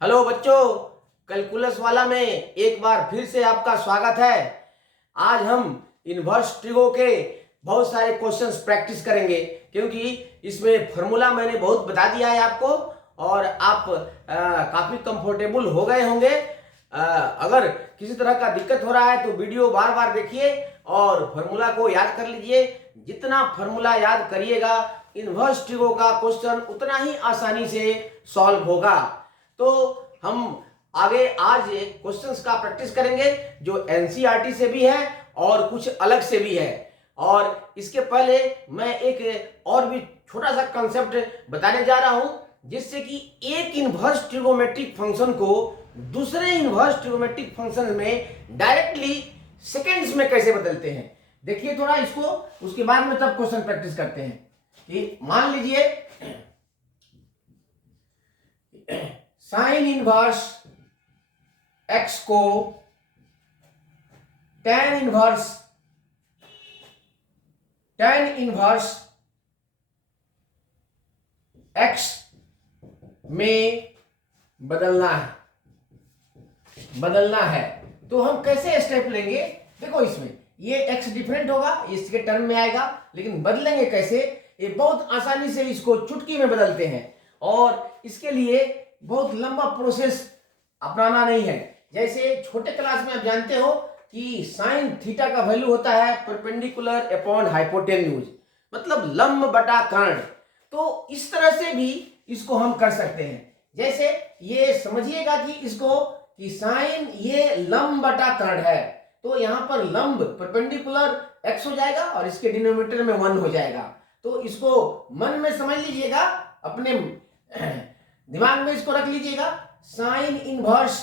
Hello बच्चों, calculus वाला में एक बार फिर से आपका स्वागत है। आज हम इन्वर्स ट्रिगो के बहुत सारे क्वेश्चंस प्रैक्टिस करेंगे, क्योंकि इसमें फॉर्मूला मैंने बहुत बता दिया है आपको और आप काफ़ी कंफर्टेबल हो गए होंगे। अगर किसी तरह का दिक्कत हो रहा है तो वीडियो बार बार देखिए और फॉर्मूला को याद कर लीजिए। जितना फॉर्मूला याद करिएगा इन्वर्स ट्रिगो का क्वेश्चन उतना ही आसानी से सॉल्व होगा। तो हम आगे आज क्वेश्चंस का प्रैक्टिस करेंगे जो एनसीईआरटी से भी है और कुछ अलग से भी है। और इसके पहले मैं एक और भी छोटा सा कंसेप्ट बताने जा रहा हूं, जिससे कि एक इन्वर्स ट्रिगोमेट्रिक फंक्शन को दूसरे इन्वर्स ट्रिगोमेट्रिक फंक्शन में डायरेक्टली सेकेंड्स में कैसे बदलते हैं। देखिए थोड़ा इसको, उसके बाद में तब क्वेश्चन प्रैक्टिस करते हैं। कि मान लीजिए साइन इनवर्स एक्स को टेन इनवर्स एक्स में बदलना है। तो हम कैसे स्टेप लेंगे? देखो इसमें ये एक्स डिफरेंट होगा, इसके टर्म में आएगा, लेकिन बदलेंगे कैसे? ये बहुत आसानी से इसको चुटकी में बदलते हैं और इसके लिए बहुत लंबा प्रोसेस अपनाना नहीं है। जैसे छोटे क्लास में आप जानते हो कि साइन थीटा का वैल्यू होता है परपेंडिकुलर अपॉन हाइपोटेन्यूज, मतलब लंब बटा कर्ण। तो इस तरह से भी इसको हम कर सकते हैं। जैसे ये समझिएगा कि इसको कि साइन ये लंब बटा कर्ण है, तो यहां पर लंब परपेंडिकुलर एक्स हो जाएगा और इसके डिनोमिनेटर में 1 हो जाएगा। तो इसको मन में समझ लीजिएगा, अपने दिमाग में इसको रख लीजिएगा, साइन इनवर्स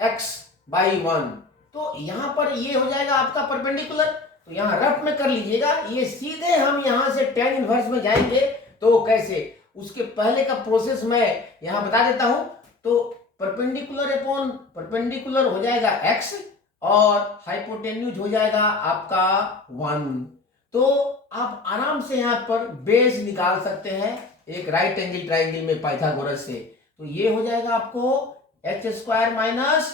एक्स बाई 1। तो यहां पर ये हो जाएगा आपका परपेंडिकुलर, तो यहां रफ में कर लीजिएगा। ये सीधे हम यहां से टेन इनवर्स में जाएंगे। तो कैसे, उसके पहले का प्रोसेस मैं यहां बता देता हूं। तो परपेंडिकुलर अपॉन परपेंडिकुलर हो जाएगा एक्स और हाइपोटेन्यूज हो जाएगा आपका 1। तो आप आराम से यहां पर बेस निकाल सकते हैं एक राइट एंगल ट्राइंगल में पाइथागोरस से। तो ये हो जाएगा आपको H square minus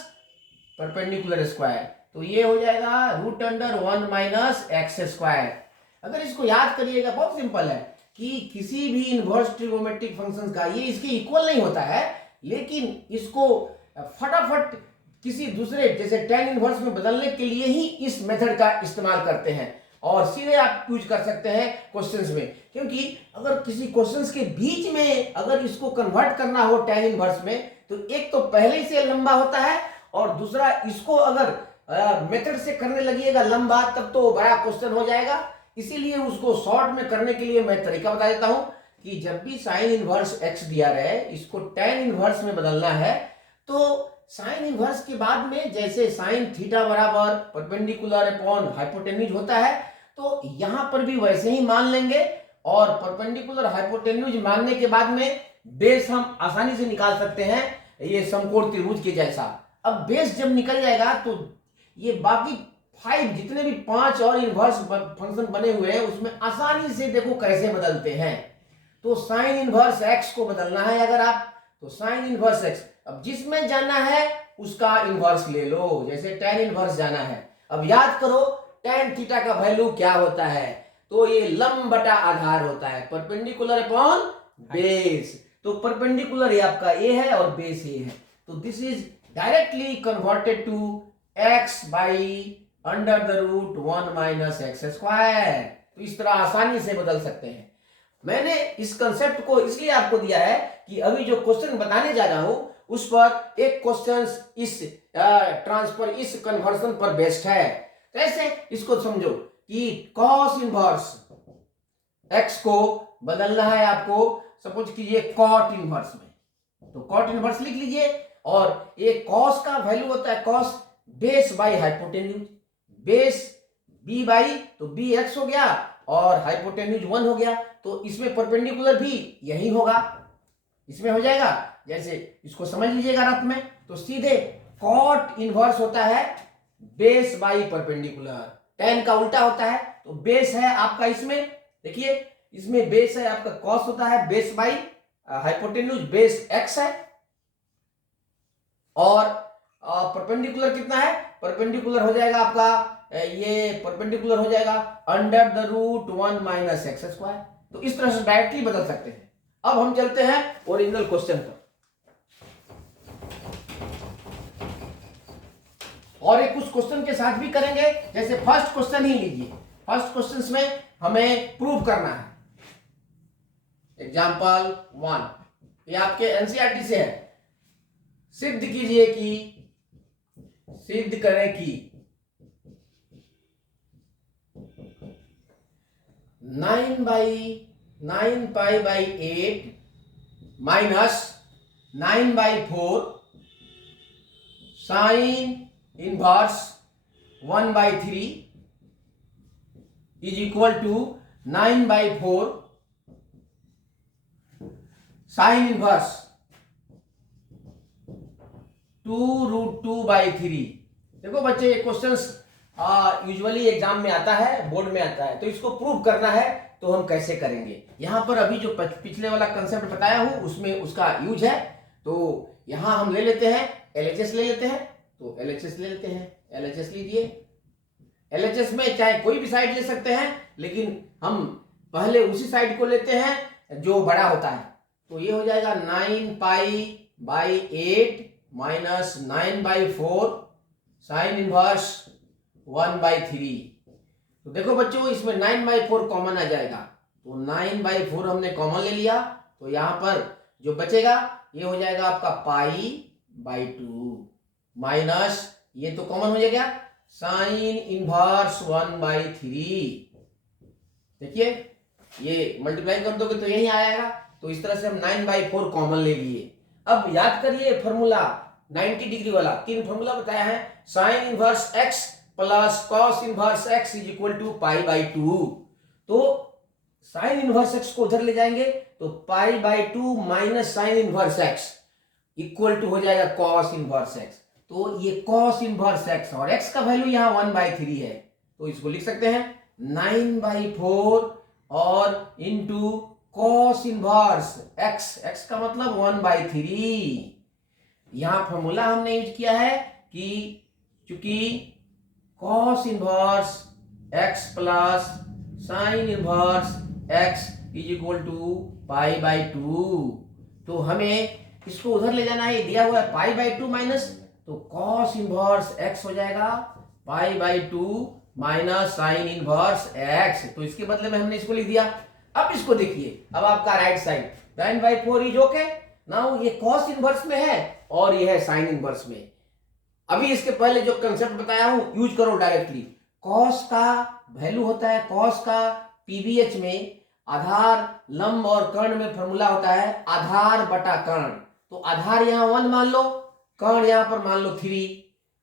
perpendicular square, तो ये हो जाएगा root under 1 minus x square. अगर इसको याद करिएगा, बहुत सिंपल है कि किसी भी इनवर्स ट्रिगोमेट्रिक फंक्शन का ये इसके इक्वल नहीं होता है, लेकिन इसको फटाफट किसी दूसरे जैसे टेन इनवर्स में बदलने के लिए ही इस मेथड का इस्तेमाल करते हैं और सीधे आप यूज कर सकते हैं क्वेश्चंस में। क्योंकि अगर किसी क्वेश्चंस के बीच में अगर इसको कन्वर्ट करना हो टेन इनवर्स में, तो एक तो पहले से लंबा होता है और दूसरा इसको अगर मेथड से करने लगिएगा लंबा, तब तो बड़ा क्वेश्चन हो जाएगा। इसीलिए उसको शॉर्ट में करने के लिए मैं तरीका बता देता हूं कि जब भी साइन इनवर्स एक्स दिया रहे, इसको टेन इनवर्स में बदलना है, तो साइन इनवर्स के बाद में जैसे साइन थीटा बराबर परपेंडिकुलर अपॉन हाइपोटेन्यूज होता है, तो यहां पर भी वैसे ही मान लेंगे और परपेंडिकुलर हाइपोटेन्यूज मानने के बाद में बेस हम आसानी से निकाल सकते हैं, ये समकोण त्रिभुज के जैसा। अब बेस जब निकल जाएगा तो ये बाकी 5 जितने भी 5 और इनवर्स फंक्शन बने हुए हैं उसमें आसानी से देखो कैसे बदलते हैं। तो साइन इनवर्स एक्स को बदलना है अगर आप, तो साइन इनवर्स एक्स, अब जिसमें जाना है उसका इनवर्स ले लो। जैसे टेन इनवर्स जाना है, अब याद करो टेन थीटा का वैल्यू क्या होता है? तो ये लंब बटा आधार होता है, परपेंडिकुलर अपॉन बेस। तो परपेंडिकुलर ये आपका ए है और बेस ए है, तो this is directly converted to x by under the root 1 minus x square. तो इस तरह आसानी से बदल सकते हैं। मैंने इस कंसेप्ट को इसलिए आपको दिया है कि अभी जो क्वेश्चन बताने जा रहा हूं उस पर एक क्वेश्चन इस ट्रांसफर इस कन्वर्शन पर बेस्ड है। कैसे, इसको समझो कि कॉस इनवर्स एक्स को बदलना है आपको, सपोज कीजिए कॉट इनवर्स में, तो कॉट इनवर्स लिख लीजिए। और ये कॉस का वैल्यू होता है cos base by hypotenuse, base b by तो बी एक्स हो गया और हाइपोटेन्यूज 1 हो गया। तो इसमें परपेंडिकुलर भी यही होगा, इसमें हो जाएगा। जैसे इसको समझ लीजिएगा रफ में, तो सीधे कॉट इनवर्स होता है बेस बाई परपेंडिकुलर, टेन का उल्टा होता है। तो बेस है आपका, इसमें देखिए इसमें बेस है आपका कॉस होता है base by hypotenuse, base x है और परपेंडिकुलर कितना है, परपेंडिकुलर हो जाएगा आपका ये परपेंडिकुलर हो जाएगा under the root 1 minus x square. तो इस तरह से डायरेक्टली बदल सकते हैं। अब हम चलते हैं ओरिजिनल क्वेश्चन पर, और एक कुछ क्वेश्चन के साथ भी करेंगे। जैसे फर्स्ट क्वेश्चन ही लीजिए, फर्स्ट क्वेश्चन में हमें प्रूव करना है। एग्जाम्पल 1, ये आपके एनसीईआरटी से है। सिद्ध कीजिए कि, सिद्ध करें कि 9 pi by 8 minus 9/4 sine inverse 1/3 is equal to 9/4 sine inverse 2√2/3। देखो बच्चे, ये क्वेश्चंस यूजुअली एग्जाम में आता है, बोर्ड में आता है, तो इसको प्रूव करना है तो हम कैसे करेंगे। यहां पर अभी जो पिछले वाला कंसेप्ट बताया हूं उसमें उसका यूज है। तो यहां हम ले लेते हैं एलएचएस ले लेते हैं, तो एलएचएस ले लेते हैं, एलएचएस लीजिए। एलएचएस में चाहे कोई भी साइड ले सकते हैं, लेकिन हम पहले उसी साइड को लेते हैं जो बड़ा होता है। तो ये हो जाएगा 9 पाई/8 माइनस 9/4 साइन इनवर्स 1/3। तो देखो बच्चों, इसमें 9/4 कॉमन आ जाएगा, तो 9/4 हमने कॉमन ले लिया, तो यहां पर जो बचेगा ये हो जाएगा आपका π/2 माइनस ये तो कॉमन हो जाएगा साइन इनवर्स 1/3। देखिए ये मल्टीप्लाई कर दोगे तो यही आएगा। तो इस तरह से हम 9/4 कॉमन ले लिए। अब याद करिए फॉर्मूला 90 डिग्री वाला, तीन फॉर्मूला बताया है। Sine inverse x plus cos inverse x is equal to π/2। तो साइन इनवर्स x को उधर ले जाएंगे तो π/2 minus sine inverse x equal to हो जाएगा कॉस इनवर्स x। तो ये कॉस इनवर्स x और x का वैल्यू यहाँ 1/3 है, तो इसको लिख सकते हैं 9/4 और इंटू कॉस इनवर्स x का मतलब 1/3। यहां फॉर्मूला हमने यूज किया है कि चूंकि cos inverse x plus sine inverse x is equal to π/2, तो हमें इसको उधर ले जाना है। ये दिया हुआ है π/2 माइनस, तो कॉस इनवर्स x हो जाएगा π/2 माइनस साइन इनवर्स x। तो इसके बदले में हमने इसको लिख दिया। अब इसको देखिए, अब आपका right side 9/4 is okay. Now ये कॉस इनवर्स में है और ये है साइन इनवर्स में। अभी इसके पहले जो कंसेप्ट बताया हूं यूज करो डायरेक्टली। कॉस का वैल्यू होता है, कॉस का पीवीएच में आधार लंब और कर्ण में फॉर्मूला होता है आधार बटा कर्ण। तो आधार यहाँ 1 मान लो, कर्ण यहाँ पर मान लो 3।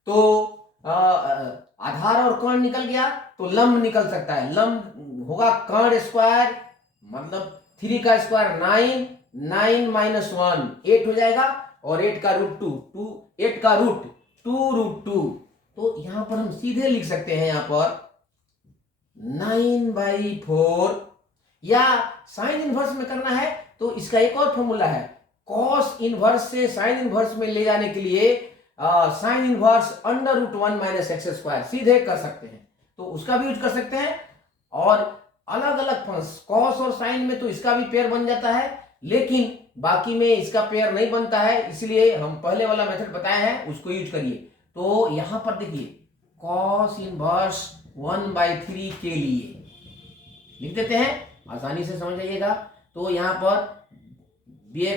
तो आधार और कर्ण निकल गया तो लंब निकल सकता है। लंब होगा कर्ण स्क्वायर मतलब 3 का स्क्वायर 9, 9 माइनस 1 8 हो जाएगा, और 8 का रूट 2 8 का रूट 2√2। तो यहां पर हम सीधे लिख सकते हैं यहां पर 9/4, या साइन इनवर्स में करना है तो इसका एक और फॉर्मूला है। कॉस इनवर्स से साइन इनवर्स में ले जाने के लिए sine inverse √1 minus x square सीधे कर सकते हैं, तो उसका भी यूज कर सकते हैं। और अलग अलग कॉस और साइन में तो इसका भी पेयर बन जाता है, लेकिन बाकी में इसका पेयर नहीं बनता है, इसलिए हम पहले वाला मेथड बताया है उसको यूज करिए। तो यहां पर देखिए कॉस इनवर्स 1/3 के लिए लिख देते हैं, आसानी से समझ जाइएगा। तो यहां पर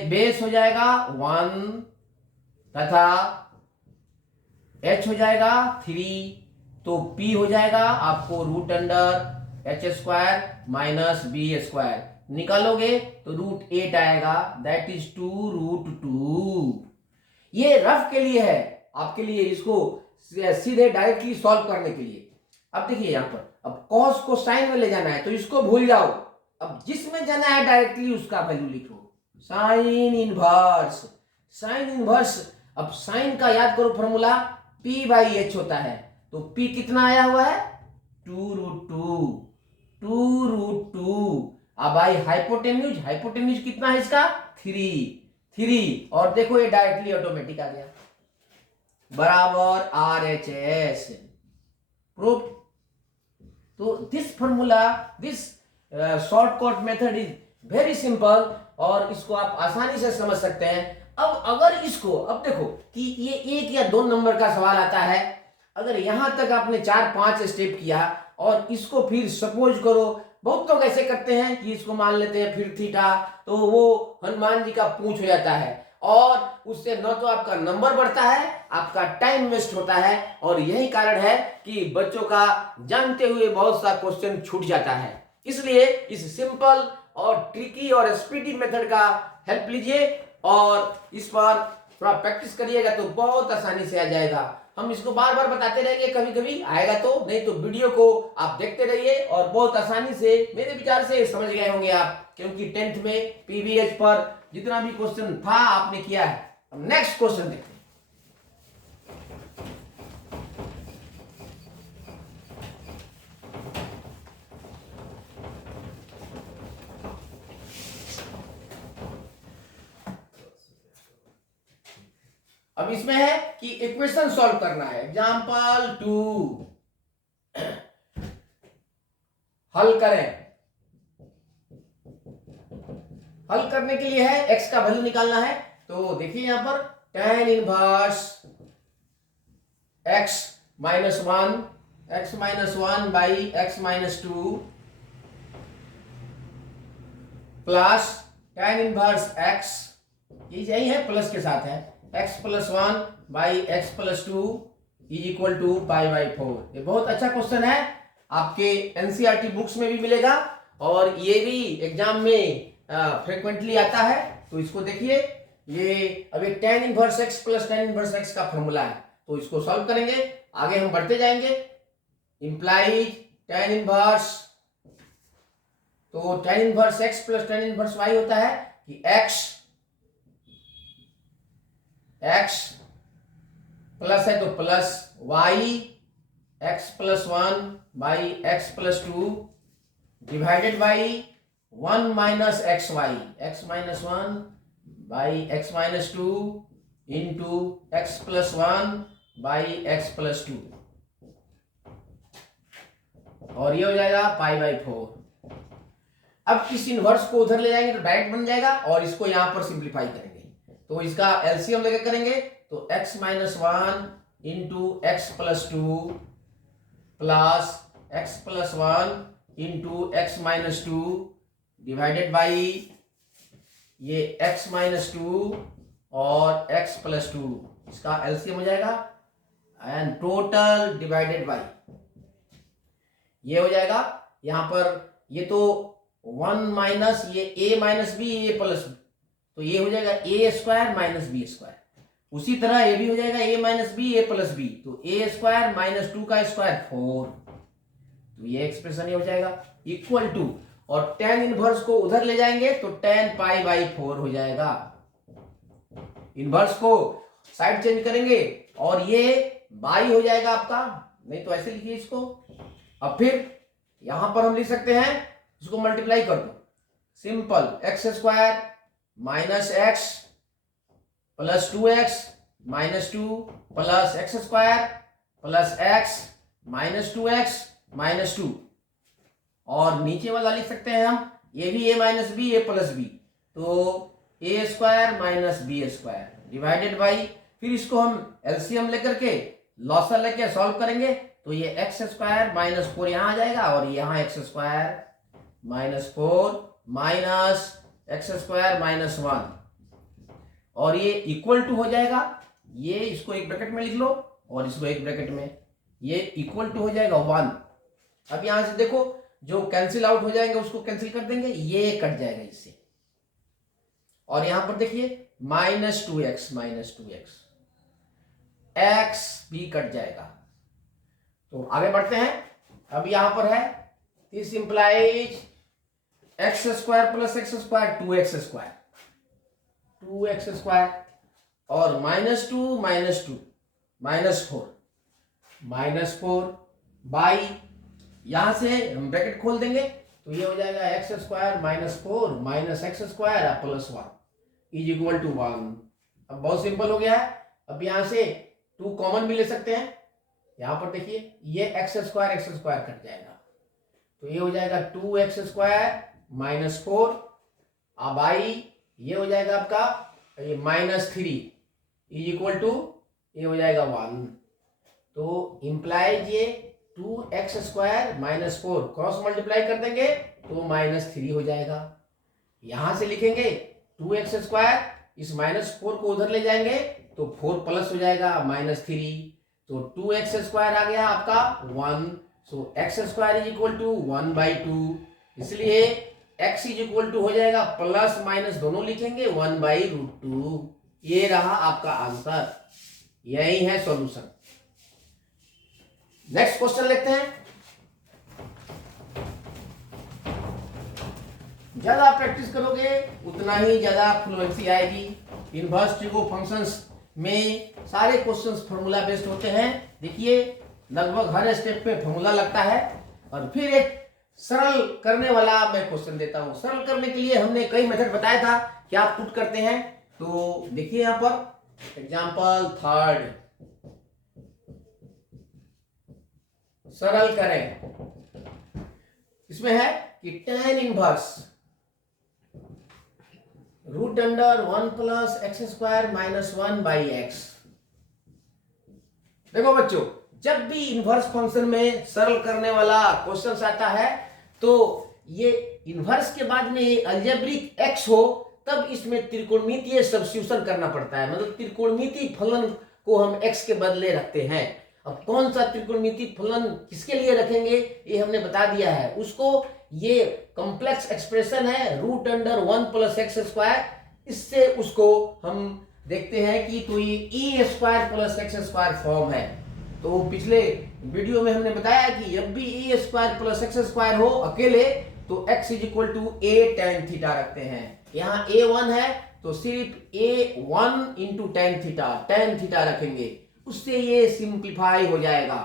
बेस हो जाएगा 1 तथा h हो जाएगा 3, तो p हो जाएगा आपको √h² माइनस b²। निकालोगे तो √8 आएगा, दैट इज 2√2। ये रफ के लिए है, आपके लिए इसको सीधे डायरेक्टली सॉल्व करने के लिए। अब देखिए यहां पर अब कॉस को साइन में ले जाना है तो इसको भूल जाओ, अब जिसमें जाना है डायरेक्टली उसका वैल्यू लिखो। साइन इनवर्स, साइन इनवर्स, अब साइन का याद करो फॉर्मूला p/h होता है, तो p कितना आया हुआ है 2√2। अब आई हाइपोटेन्यूज, हाइपोटेन्यूज कितना है इसका 3, और देखो ये डायरेक्टली ऑटोमेटिक आ गया। बराबर RHS प्रूफ। तो this formula, this shortcut method is very simple और इसको आप आसानी से समझ सकते हैं। अब अगर इसको, अब देखो कि ये 1 या 2 नंबर का सवाल आता है, अगर यहां तक आपने 4-5 स्टेप किया और इसको फिर सपोज करो, बहुत लोग ऐसे करते हैं कि इसको मान लेते हैं फिर थीटा, तो वो हनुमान जी का पूंछ हो जाता है और उससे न तो आपका नंबर बढ़ता है, आपका टाइम वेस्ट होता है और यही कारण है कि बच्चों का जानते हुए बहुत सा क्वेश्चन छूट जाता है। इसलिए इस सिंपल और ट्रिकी और स्पीडी मेथड का हेल्प लीजिए और इस पर थोड़ा प्रैक्टिस करिएगा तो बहुत आसानी से आ जाएगा। हम इसको बार बार बताते रहेंगे, कभी कभी आएगा तो, नहीं तो वीडियो को आप देखते रहिए और बहुत आसानी से मेरे विचार से समझ गए होंगे आप, क्योंकि 10th में पीवीएच पर जितना भी क्वेश्चन था आपने किया है। अब नेक्स्ट क्वेश्चन देखते हैं। अब इसमें है कि इक्वेशन सॉल्व करना है। एग्जाम्पल 2 हल करें। हल करने के लिए है x का वैल्यू निकालना है। तो देखिए यहां पर tan inverse x minus 1 by x minus 2 plus tan inverse x, ये यही है प्लस के साथ है, x plus 1 by x plus 2 is equal to pi by 4। ये बहुत अच्छा क्वेश्चन है, आपके एनसीईआरटी बुक्स में भी मिलेगा और ये भी एग्जाम में फ्रिक्वेंटली आता है। तो इसको देखिए, ये अब एक tan inverse x plus tan inverse x का फॉर्मूला है, तो इसको सॉल्व करेंगे, आगे हम बढ़ते जाएंगे। इंप्लाइज tan इनवर्स, तो tan inverse x plus tan inverse y होता है कि x प्लस है तो plus y x plus 1 by x plus 2 divided by 1 minus x y, x minus 1 by x minus 2 into x plus 1 by x plus 2 और ये हो जाएगा पाई by 4। अब इस इनवर्स को उधर ले जाएंगे तो डायरेक्ट बन जाएगा और इसको यहां पर सिंप्लीफाई करेंगे तो इसका एलसीएम लेकर करेंगे तो x minus 1 into x plus 2 plus x plus 1 into x minus 2 divided by ये x माइनस 2 और x प्लस 2, इसका एलसीएम हो जाएगा एंड टोटल डिवाइडेड बाई ये हो जाएगा यहां पर, ये तो 1 माइनस ये a माइनस बी, ये प्लस बी, तो ये हो जाएगा a square minus b square. उसी तरह ये भी हो जाएगा a minus b a plus b, तो a स्क्वायर माइनस 2 का स्क्वायर 4, तो ये एक्सप्रेशन ये हो जाएगा इक्वल टू, और tan इनवर्स को उधर ले जाएंगे तो tan पाई बाई 4 हो जाएगा। इनवर्स को साइड चेंज करेंगे और ये बाई हो जाएगा आपका, नहीं तो ऐसे लिखिए इसको। अब फिर यहां पर हम लिख सकते हैं, इसको मल्टीप्लाई कर दो, simple x square minus x plus 2x minus 2 plus x square plus x minus 2x minus 2, और नीचे वाला लिख सकते हैं हम, ये भी a minus b a plus b, तो a square minus b square divided by, फिर इसको हम एलसीएम लेकर के लॉसर लेके सॉल्व करेंगे तो ये एक्स स्क्वायर माइनस 4 यहां आ जाएगा और यहाँ x square minus 4 minus x square minus 1 और ये इक्वल टू हो जाएगा, ये इसको एक ब्रैकेट में लिख लो और इसको एक ब्रैकेट में, ये इक्वल टू हो जाएगा 1। अब यहां से देखो जो कैंसिल आउट हो जाएंगे उसको कैंसिल कर देंगे, ये कट जाएगा इससे, और यहां पर देखिए minus 2x minus 2x, x भी कट जाएगा। तो आगे बढ़ते हैं, अब यहां पर है this implies x square plus x square 2x square 2x square और माइनस 2 माइनस 4 बाई, यहां से हम ब्रैकेट खोल देंगे तो ये हो जाएगा x square minus 4 minus x square plus 1 is equal to 1। अब बहुत सिंपल हो गया है। अब यहां से 2 कॉमन भी ले सकते हैं। यहां पर देखिए ये एक्स स्क्वायर कट जाएगा, तो ये हो जाएगा 2x² माइनस 4। अब आई ये हो जाएगा आपका ये -3 इज इक्वल टू ये हो जाएगा 1। तो इंप्लाइज ये 2x² माइनस 4 क्रॉस मल्टीप्लाई कर देंगे तो -3 हो जाएगा। यहां से लिखेंगे 2x², इस -4 को उधर ले जाएंगे तो 4 प्लस हो जाएगा -3, तो 2x² आ गया आपका 1। सो x² इज इक्वल टू 1/2, इसलिए x इज इक्वल टू हो जाएगा प्लस माइनस दोनों लिखेंगे 1/√2। ये रहा आपका आंसर, यही है सॉल्यूशन। नेक्स्ट क्वेश्चन लेते हैं। ज्यादा प्रैक्टिस करोगे उतना ही ज्यादा फ्लुएंसी आएगी। इनवर्स ट्रिगो फंक्शंस में सारे क्वेश्चंस फार्मूला बेस्ड होते हैं। देखिए लगभग हर स्टेप पे फार्मूला लगता है। और फिर एक सरल करने वाला मैं क्वेश्चन देता हूं। सरल करने के लिए हमने कई मेथड बताया था कि आप पुट करते हैं। तो देखिए यहां पर एग्जांपल 3 सरल करें। इसमें है कि tan इनवर्स √1 + x² - 1/x। देखो बच्चों, जब भी इनवर्स फंक्शन में सरल करने वाला क्वेश्चन आता है तो ये इनवर्स के बाद में ये अलजेब्रिक x हो तब इसमें त्रिकोणमितीय सब्स्टिट्यूशन करना पड़ता है। मतलब त्रिकोणमितीय फलन को हम x के बदले रखते हैं। अब कौन सा त्रिकोणमितीय फलन किसके लिए रखेंगे ये हमने बता दिया है। उसको ये कॉम्प्लेक्स एक्सप्रेशन है √1 + x²। इससे उसको हम देखते हैं कि तो ये e² + x² फॉर्म है। तो पिछले वीडियो में हमने बताया कि जब भी e² + x² हो अकेले तो x is equal to a tan theta रखते हैं। यहाँ a1 है तो सिर्फ a1 × tan थीटा रखेंगे, उससे ये सिंप्लीफाई हो जाएगा।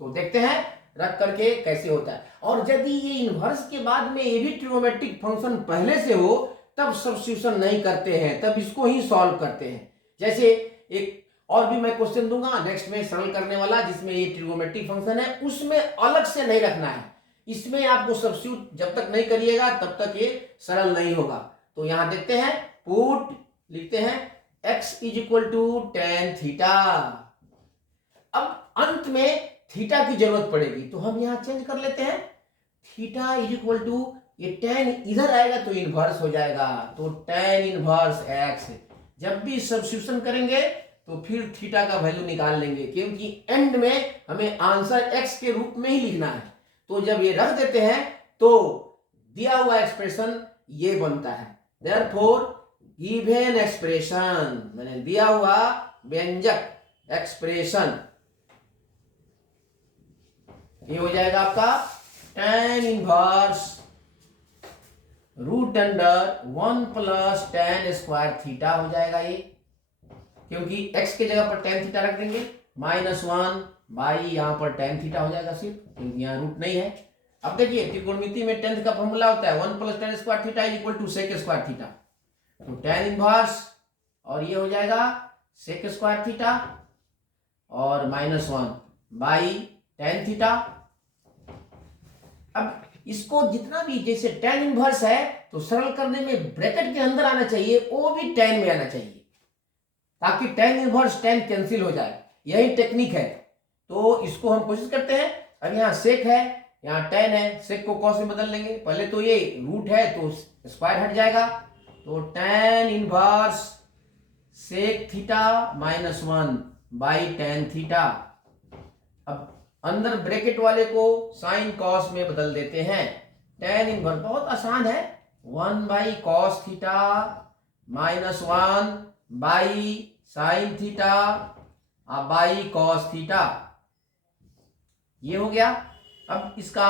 तो देखते हैं रख करके कैसे होता है। और यदि ये इनवर्स के बाद में ये भी ट्रिग्नोमेट्रिक फंक्शन पहले से हो तब सब्स्टिट्यूशन नहीं करते हैं, तब इसको ही सॉल्व करते हैं। जैसे एक और भी मैं क्वेश्चन दूंगा नेक्स्ट में सरल करने वाला, जिसमें ये ट्रिग्नोमेट्रिक फंक्शन है, उसमें अलग से नहीं रखना है। इसमें आपको सब्स्टिट्यूट जब तक नहीं करिएगा तब तक ये सरल नहीं होगा। तो यहां देखते हैं पुट लिखते हैं x is equal to tan theta. अब अंत में थीटा की जरूरत पड़ेगी तो हम यहां चेंज कर लेते हैं। थीटा इज इक्वल टू ये tan इधर आएगा तो इनवर्स हो जाएगा, तो tan इनवर्स x। जब भी सब्स्टिट्यूशन करेंगे तो फिर थीटा का वैल्यू निकाल लेंगे, क्योंकि एंड में हमें आंसर x के रूप में ही लिखना है। तो जब ये रख देते हैं तो दिया हुआ एक्सप्रेशन ये बनता है। देयरफॉर गिवन एक्सप्रेशन, मैंने दिया हुआ व्यंजक एक्सप्रेशन ये हो जाएगा आपका tan इनवर्स √1 + tan² थीटा हो जाएगा ये, क्योंकि x के जगह पर tan थीटा रख देंगे। -1/, यहां पर tan थीटा हो जाएगा सिर्फ, क्योंकि यहां रूट नहीं है। अब देखिए त्रिकोणमिति में tan का फॉर्मूला होता है 1 + tan² थीटा = sec² थीटा। तो tan इनवर्स और ये हो जाएगा sec² थीटा और -1/tan थीटा। अब इसको जितना भी जैसे tan इनवर्स है तो सरल करने में ब्रैकेट के अंदर आना चाहिए, वो भी tan में आना चाहिए ताकि tan इनवर्स tan कैंसिल हो जाए। यही टेक्निक है। तो इसको हम कोशिश करते हैं। अब यहाँ सेक है, यहाँ tan है, सेक को कॉस में बदल लेंगे। पहले तो ये रूट है तो स्क्वायर हट जाएगा, तो tan inverse sec theta -1/tan theta. अब अंदर ब्रैकेट वाले को साइन कॉस में बदल देते हैं। tan इनवर्स बहुत आसान है, 1/cos theta -1/sin theta /cos theta. ये हो गया। अब इसका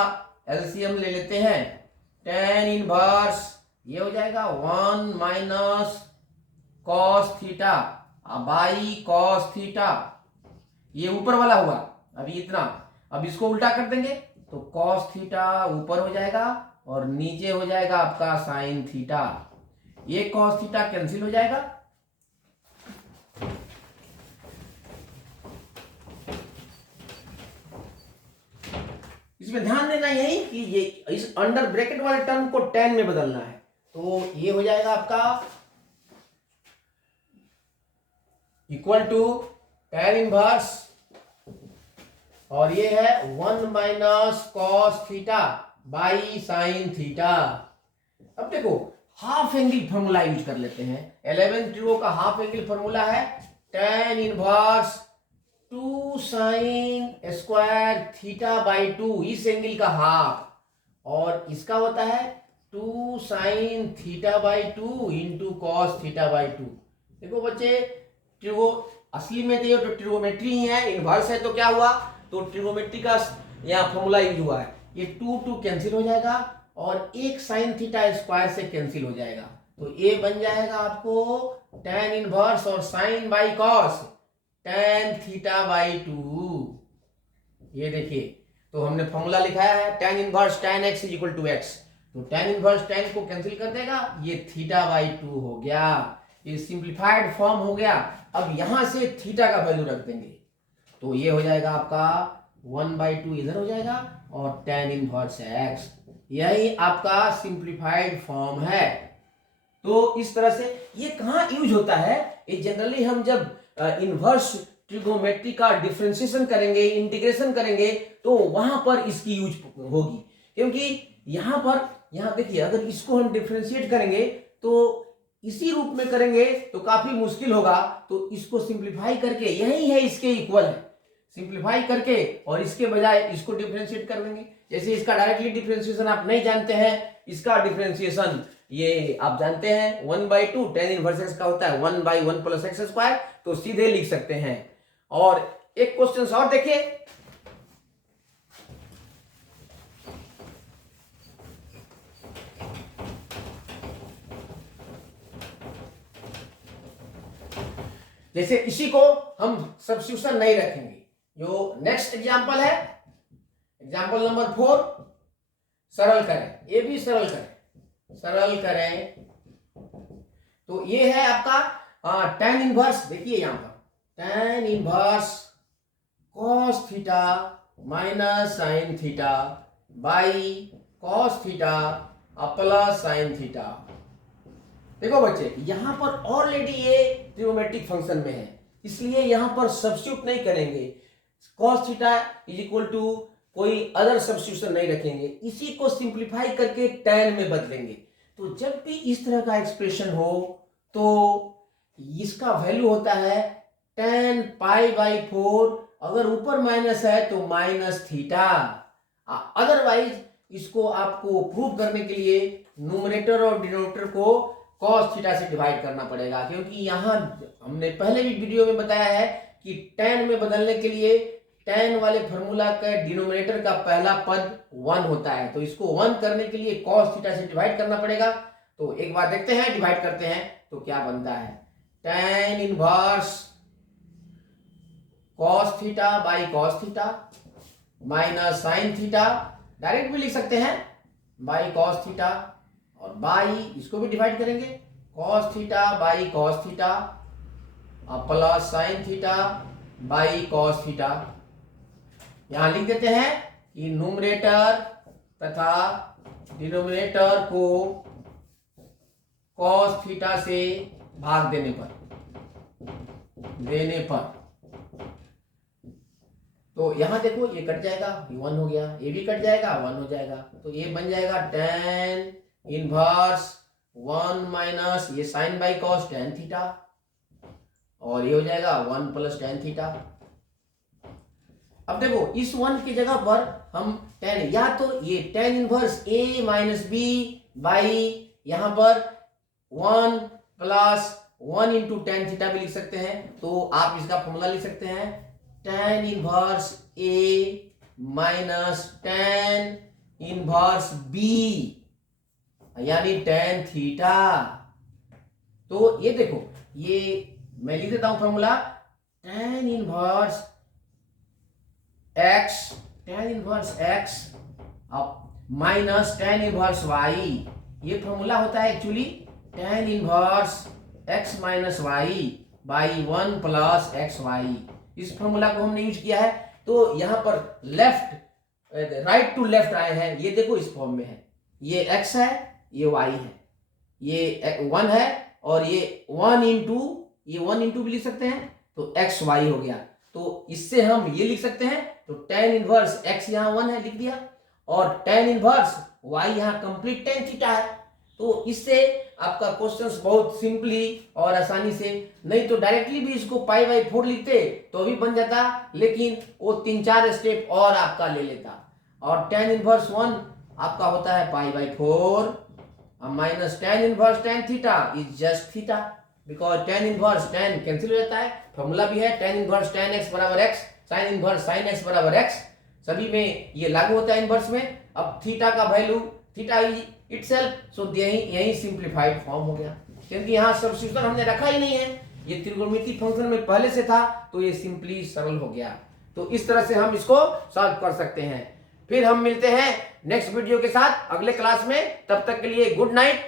एलसीएम ले लेते हैं। tan इनवर्स ये हो जाएगा 1 - cos थीटा /cos थीटा। ये ऊपर वाला हुआ अभी इतना। अब इसको उल्टा कर देंगे तो cos थीटा ऊपर हो जाएगा और नीचे हो जाएगा आपका sin थीटा। ये cos थीटा कैंसिल हो जाएगा। इसमें ध्यान देना यही कि ये इस अंडर ब्रैकेट वाले टर्म को tan में बदलना है। तो ये हो जाएगा आपका इक्वल टू tan इनवर्स, और ये है 1 minus cos theta by sine theta. अब देखो हाफ एंगल फॉर्मूला यूज कर लेते हैं। 11 ट्रिगो का हाफ एंगल फॉर्मूला है tan inverse 2 sine square theta by 2, इस एंगल का हाफ, और इसका होता है 2 sine theta by 2 into cos theta by 2। देखो बच्चे, ट्रिगो असली में तो ये तो ट्रिगोमेट्री ही है, इनवर्स है तो क्या हुआ, तो ट्रिगोमेट्री का यहाँ फॉर्मूला यूज हुआ है। ये 2 कैंसिल हो जाएगा और एक साइन थीटा स्क्वायर से कैंसिल हो जाएगा, तो ये बन जाएगा आपको tan इनवर्स और sine by cos tan theta by 2। ये देखिए, तो हमने फॉर्मूला लिखाया है tan inverse tan x is equal to x, तो tan इनवर्स tan को कैंसिल कर देगा, ये थीटा बाई 2 हो गया, ये सिंप्लीफाइड फॉर्म हो गया। अब यहां से थीटा का वैल्यू रख देंगे, तो ये हो जाएगा आपका 1/2 इधर हो जाएगा और tan इनवर्स x, यही आपका सिंप्लीफाइड फॉर्म है। तो इस तरह से ये कहाँ यूज होता है, ये जनरली हम जब इनवर्स ट्रिगोमेट्री का डिफरेंशिएशन करेंगे, इंटीग्रेशन करेंगे, तो वहां पर इसकी यूज होगी। क्योंकि यहाँ देखिए, अगर इसको हम डिफरेंशिएट करेंगे तो इसी रूप में करेंगे तो काफी मुश्किल होगा, तो इसको सिंप्लीफाई करके, यही है इसके इक्वल है, सिंप्लीफाई करके और इसके बजाय इसको डिफरेंशिएट कर देंगे। जैसे इसका डायरेक्टली डिफरेंशिएशन आप नहीं जानते हैं, इसका डिफरेंशिएशन ये आप जानते हैं 1/2 tan इनवर्स x का होता है 1/1 प्लस एक्स स्क्वायर, तो सीधे लिख सकते हैं। और एक क्वेश्चन और देखिए, जैसे इसी को हम सब्स्टिट्यूशन नहीं रखेंगे। जो नेक्स्ट एग्जांपल है, एग्जांपल नंबर 4, सरल करें, ये भी सरल करें, तो ये है आपका tan इनवर्स। देखिए यहां पर tan inverse cos theta minus sine theta by cos theta plus sine theta. देखो बच्चे, यहां पर ऑलरेडी ये ट्रिगोमेट्रिक फंक्शन में है, इसलिए यहां पर सब्स्टिट्यूट नहीं करेंगे। cos theta is equal to कोई अदर सब्स्टिट्यूशन नहीं रखेंगे, इसी को सिंप्लीफाई करके tan में बदलेंगे। तो जब भी इस तरह का एक्सप्रेशन हो तो इसका वैल्यू होता है tan π/4, अगर ऊपर माइनस है तो माइनस थीटा। अदरवाइज इसको आपको प्रूव करने के लिए न्यूमरेटर और डिनोमिनेटर को cos थीटा से डिवाइड करना पड़ेगा, क्योंकि यहां हमने पहले भी वीडियो में बताया है कि tan में बदलने के लिए tan वाले फॉर्मूला का डिनोमिनेटर का पहला पद 1 होता है, तो इसको 1 करने के लिए cos थीटा से डिवाइड करना पड़ेगा। तो एक बार देखते हैं, डिवाइड करते हैं तो क्या बनता है, tan inverse cos theta by cos theta minus sine theta, direct भी लिख सकते हैं बाई cos थीटा, और बाई इसको भी डिवाइड करेंगे cos theta by cos theta plus sine theta by cos theta. यहां लिख देते हैं कि न्यूमरेटर तथा डिनोमिनेटर को cos थीटा से भाग देने पर तो यहां देखो ये कट जाएगा, ये 1 हो गया, ये भी कट जाएगा, 1 हो जाएगा, तो ये बन जाएगा tan इनवर्स 1 माइनस ये sine by cos tan theta, और ये हो जाएगा 1 प्लस tan थीटा। अब देखो इस 1 की जगह पर हम tan, या तो ये tan inverse a minus b by यहां पर 1 प्लस 1 इंटू tan थीटा भी लिख सकते हैं। तो आप इसका फॉर्मूला लिख सकते हैं tan inverse a minus tan inverse b यानी tan थीटा। तो ये देखो, ये मैं लिख देता हूं फॉर्मूला tan इनवर्स x अब माइनस tan इनवर्स y, ये फॉर्मूला होता है actually tan inverse x minus y by 1 plus x y. इस फॉर्मूला को हमने यूज किया है। तो यहां पर लेफ्ट राइट टू लेफ्ट आए हैं, ये देखो इस फॉर्म में है, ये x है, ये y है, ये 1 है, और ये 1 इंटू, ये 1 इंटू भी लिख सकते हैं, तो एक्स वाई हो गया। तो इससे हम ये लिख सकते हैं, तो tan इनवर्स x यहाँ 1 है लिख दिया, और tan इनवर्स y यहाँ कंप्लीट tan थीटा है। तो इससे आपका क्वेश्चंस बहुत सिंपली और आसानी से, नहीं तो डायरेक्टली भी इसको π/4 लिखते तो भी बन जाता, लेकिन वो 3-4 स्टेप और आपका ले लेता। और tan इनवर्स 1 आपका होता है π/4 minus tan inverse tan theta is just theta, because tan inverse tan cancel हो जाता है, फॉर्मूला भी है tan इनवर्स tan x बराबर x, sin inverse sin x बराबर x, सभी में ये लागू होता है इनवर्स में। अब थीटा का वैल्यू थीटा इटसेल्फ, सो यही सिंप्लीफाइड फॉर्म हो गया, क्योंकि यहाँ सब्स्टिट्यूशन हमने रखा ही नहीं है, ये त्रिकोणमिति फंक्शन में पहले से था, तो ये सिंपली सरल हो गया। तो इस तरह से हम इसको सॉल्व कर सकते हैं। फिर हम मिलते हैं नेक्स्ट वीडियो के साथ अगले क्लास में, तब तक के लिए गुड नाइट।